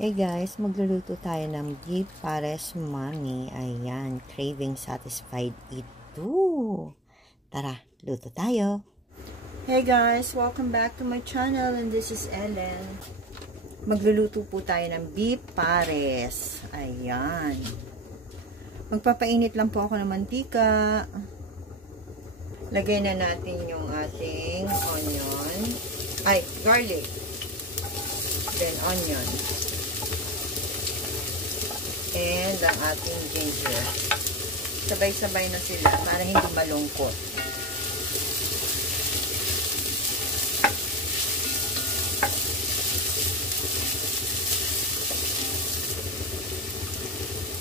Hey guys, magluluto tayo ng beef pares mami. Ayan, craving satisfied ito. Tara, luto tayo. Hey guys, welcome back to my channel and this is Ellen. Magluluto po tayo ng beef pares. Ayan. Magpapainit lang po ako ng mantika. Lagay na natin yung ating onion. Garlic. Then onion. And ang ating ginger. Sabay-sabay na sila para hindi malungkot.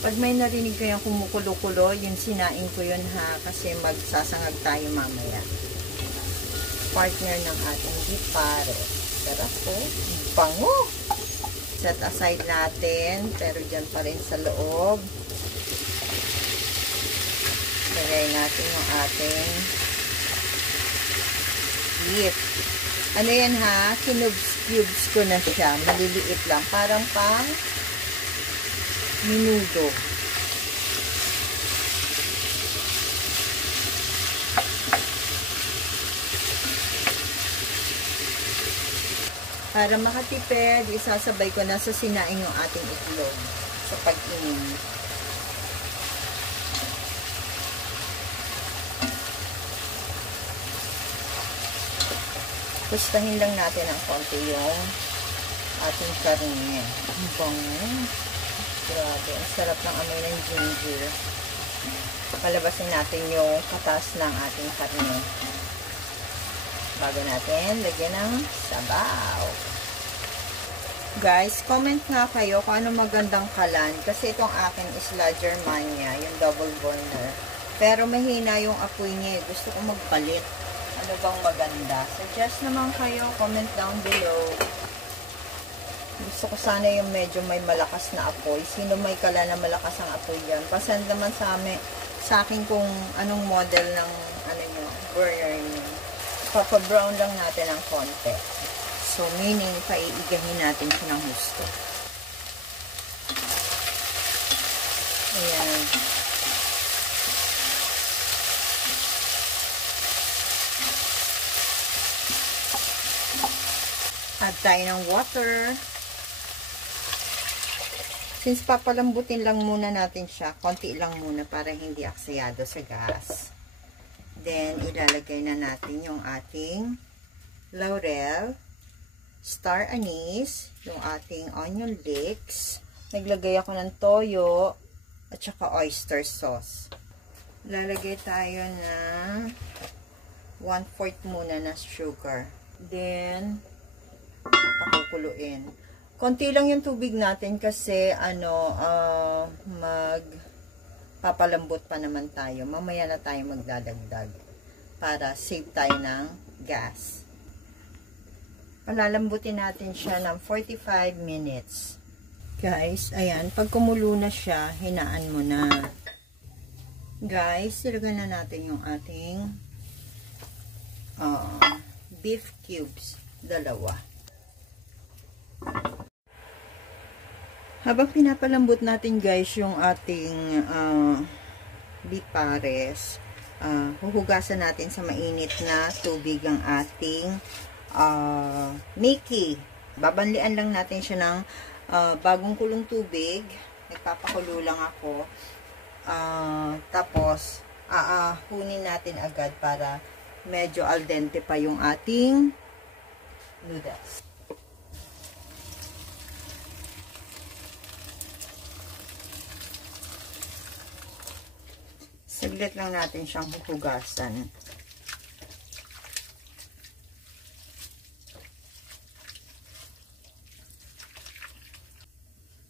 Pag may narinig kayong kumukulo-kulo, yung sinain ko yun ha, kasi magsasangag tayo mamaya. Partner ng ating beef pares. Sarap po. Bango! Set aside natin, pero dyan pa rin sa loob. Lagay natin yung ating beef. Ano yan ha? Kinubes ko na siya. Maliliit lang. Parang pang minudo. Para makatipid, isasabay ko na sa sinaing yung ating itlog sa pag-init. Pustahin lang natin ang konti yung ating karne. Ang bango. Grabe, ang sarap ng amoy ng ginger. Palabasin natin yung katas ng ating karne. Bago natin lagyan ng sabaw. Guys, comment nga kayo kung ano magandang kalan. Kasi itong akin is La Germania, yung double burner. Pero mahina yung apoy niya. Gusto ko magpalit. Ano bang maganda? Suggest naman kayo. Comment down below. Gusto ko sana yung medyo may malakas na apoy. Sino may kalan na malakas ang apoy yan? Pasend naman sa akin kung anong model ng burner niyo. Papa-brown lang natin ng konti. So, meaning, paiigahin natin siya ng gusto. Ayan. Add tayo ng water. Since papalambutin lang muna natin siya, konti lang muna para hindi aksayado sa gas. Then, ilalagay na natin yung ating laurel, star anise, yung ating onion leeks. Naglagay ako ng toyo, at saka oyster sauce. Lalagay tayo ng 1/4 muna na sugar. Then, pakukuluin. Konti lang yung tubig natin kasi, papalambot pa naman tayo. Mamaya na tayo magdadagdag para save tayo ng gas. Palalambutin natin siya ng 45 minutes. Guys, ayan. Pag kumulo na siya, hinaan mo na. Guys, ilagay na natin yung ating beef cubes. 2. Habang pinapalambot natin guys yung ating beef pares, huhugasan natin sa mainit na tubig ang ating Mickey. Babanlian lang natin siya ng bagong kulong tubig. Nagpapakulo lang ako. Tapos, hunin natin agad para medyo al dente pa yung ating noodles. Saglit lang natin siyang huhugasan.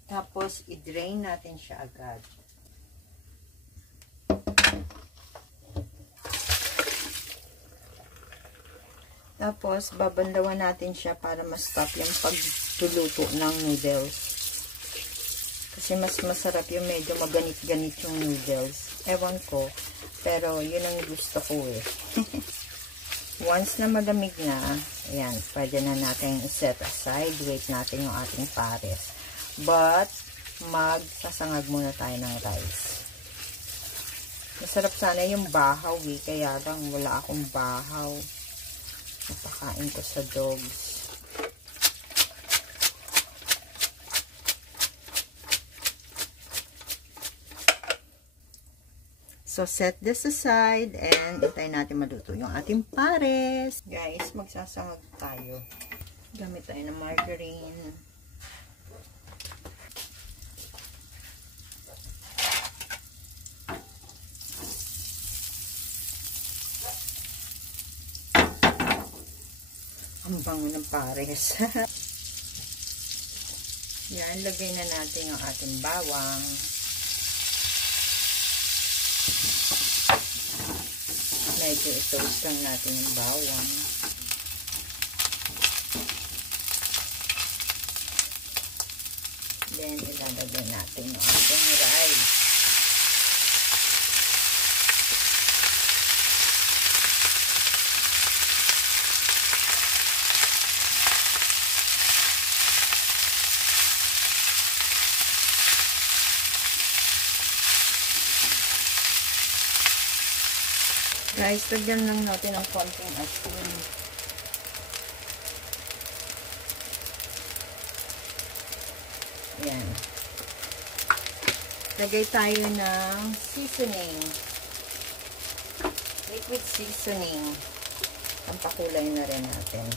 Tapos, i-drain natin siya agad. Tapos, babandawan natin siya para ma-stop yung pagtuluto ng noodles. Kasi mas masarap yung medyo maganit-ganit yung noodles. Ewan ko. Pero, yun ang gusto ko eh. Once na malamig na, ayan, pwede na natin set aside. Wait natin yung ating pares. But, magsasangag muna tayo ng rice. Masarap sana yung bahaw eh, kaya lang wala akong bahaw. Napakain ko sa dogs. So, set this aside and hintayin natin maluto yung ating pares. Guys, magsasangag tayo. Gamit tayo ng margarine. Ang bango ng pares. Yan, lagay na natin yung ating bawang. Medyo i-toast lang natin yung bawang. Then, ilalagay natin yung ating rice. Guys, lagyan lang natin ng konting asin. Ayan. Lagay tayo ng seasoning. Liquid seasoning. Pampakulay na rin natin.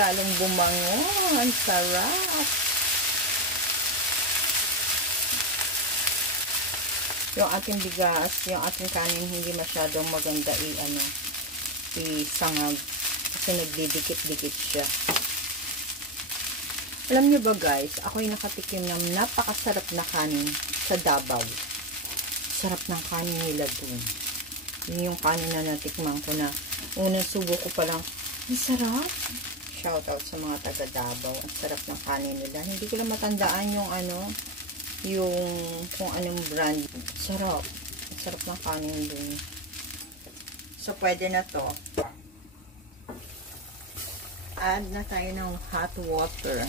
Lalong bumango. Ang sarap. Yung ating bigas, yung ating kanin hindi masyadong maganda isangag kasi nagdidikit-dikit siya. Alam niyo ba guys, ako'y nakatikim ng napakasarap na kanin sa Davao. Sarap ng kanin nila dun. Yun yung kanin na natikman ko na unang subo ko pa lang, ang sarap. Shout out sa mga taga Davao. Ang sarap ng kanin nila. Hindi ko lang matandaan yung yung kung anong brand. Sarap. Ang sarap ng kanin dun. So, pwede na to. Add na tayo ng hot water.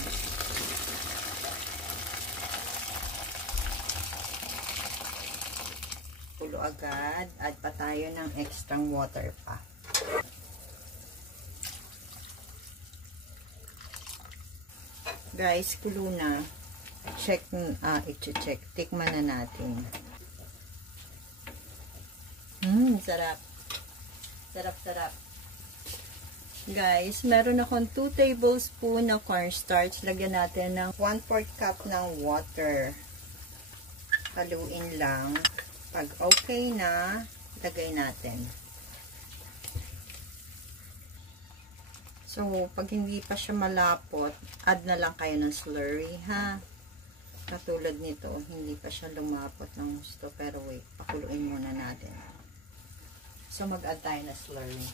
Kulo agad. Add pa tayo ng extra water pa. Guys, kulo na. I-check. Tikman na natin. Sarap. Sarap. Guys, meron akong 2 tablespoon na cornstarch. Lagyan natin ng 1/4 cup ng water. Haluin lang. Pag okay na, lagay natin. So, pag hindi pa siya malapot, add na lang kayo ng slurry, ha? Katulad nito, hindi pa siya lumapot ng gusto. Pero wait, pakuluin muna natin. So, mag-add tayo na slurry.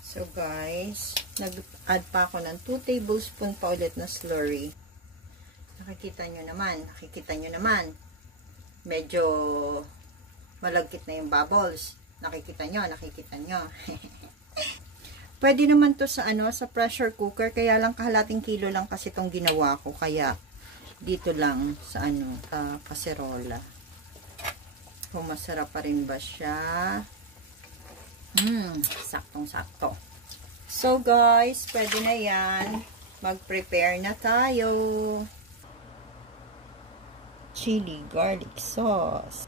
So, guys, nag-add pa ako ng 2 tablespoon pa ulit na slurry. Nakikita nyo naman. Medyo malagkit na yung bubbles. Nakikita nyo. Pwede naman to sa sa pressure cooker. Kaya lang kahalating kilo lang kasi itong ginawa ko. Kaya, dito lang sa kaserola. Kung masarap pa rin ba siya. Saktong-sakto. So guys, pwede na yan. Mag-prepare na tayo. Chili garlic sauce.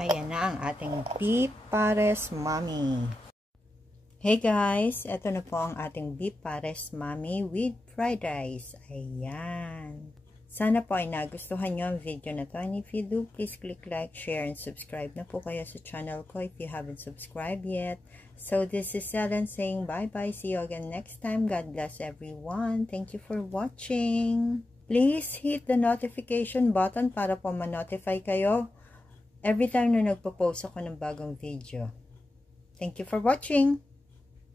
Ayan na ang ating beef pares mami. Hey guys, eto na po ang ating beef pares mami with fried rice. Ayan. Sana po ay nagustuhan nyo ang video na to. And if you do, please click like, share, and subscribe na po kayo sa channel ko if you haven't subscribed yet. So this is Ellen saying bye-bye. See you again next time. God bless everyone. Thank you for watching. Please hit the notification button para po ma-notify kayo every time na nagpo-post ako ng bagong video. Thank you for watching.